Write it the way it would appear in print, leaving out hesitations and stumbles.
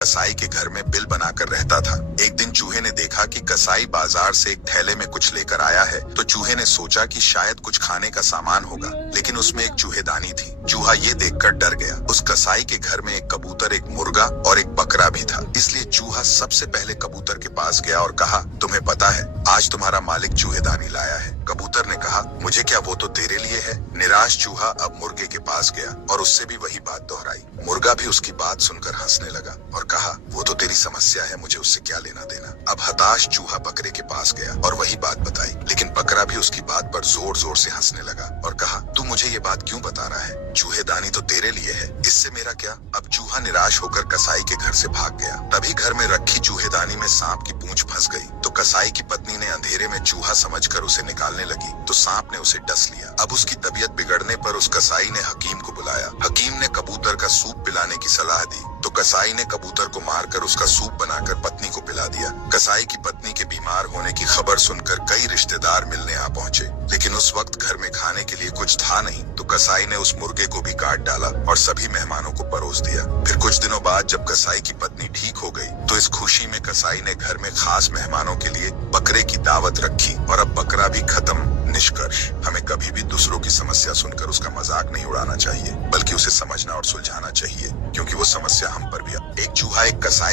कसाई के घर में बिल बनाकर रहता था। एक दिन चूहे ने देखा कि कसाई बाजार से एक थैले में कुछ लेकर आया है, तो चूहे ने सोचा कि शायद कुछ खाने का सामान होगा, लेकिन उसमें एक चूहेदानी थी। चूहा ये देखकर डर गया। उस कसाई के घर में एक कबूतर, एक मुर्गा और एक बकरा भी था, इसलिए चूहा सबसे पहले कबूतर के पास गया और कहा, तुम्हें पता है आज तुम्हारा मालिक चूहेदानी लाया है? कबूतर ने कहा, मुझे क्या, वो तो तेरे लिए है। निराश चूहा अब मुर्गे के पास गया और उससे भी वही बात दोहराई। मुर्गा भी उसकी बात सुनकर हंसने लगा और कहा, वो तो तेरी समस्या है, मुझे उससे क्या लेना देना। अब हताश चूहा बकरे के पास गया और वही बात बताई, लेकिन बकरा भी उसकी बात पर जोर जोर से हंसने लगा और कहा, तू मुझे ये बात क्यों बता रहा है? चूहेदानी तो तेरे लिए है, इससे मेरा क्या? अब चूहा निराश होकर कसाई के घर से भाग गया। तभी घर में रखी चूहेदानी में सांप की पूंछ फंस गई, तो कसाई की पत्नी ने अंधेरे में चूहा समझकर उसे निकालने लगी, तो सांप ने उसे डस लिया। अब उसकी तबीयत बिगड़ने पर उस कसाई ने हकीम को बुलाया। हकीम ने कबूतर का सूप पिलाने की सलाह दी, तो कसाई ने कबूतर को मारकर उसका सूप बनाकर पत्नी को पिला दिया। कसाई की पत्नी के बीमार होने की खबर सुनकर कई रिश्तेदार मिलने आ पहुंचे, लेकिन उस वक्त घर में खाने के लिए कुछ था नहीं, तो कसाई ने उस मुर्गे को भी काट डाला और सभी मेहमानों को परोस दिया। फिर कुछ दिनों बाद जब कसाई की पत्नी ठीक हो गई, तो इस खुशी में कसाई ने घर में खास मेहमानों के लिए बकरे की दावत रखी और अब बकरा भी खत्म। निष्कर्ष, हमें कभी भी दूसरों की समस्या सुनकर उसका मजाक नहीं उड़ाना चाहिए, बल्कि उसे समझना और सुलझाना चाहिए, क्योंकि वो समस्या हम पर भी। एक चूहा एक कसाई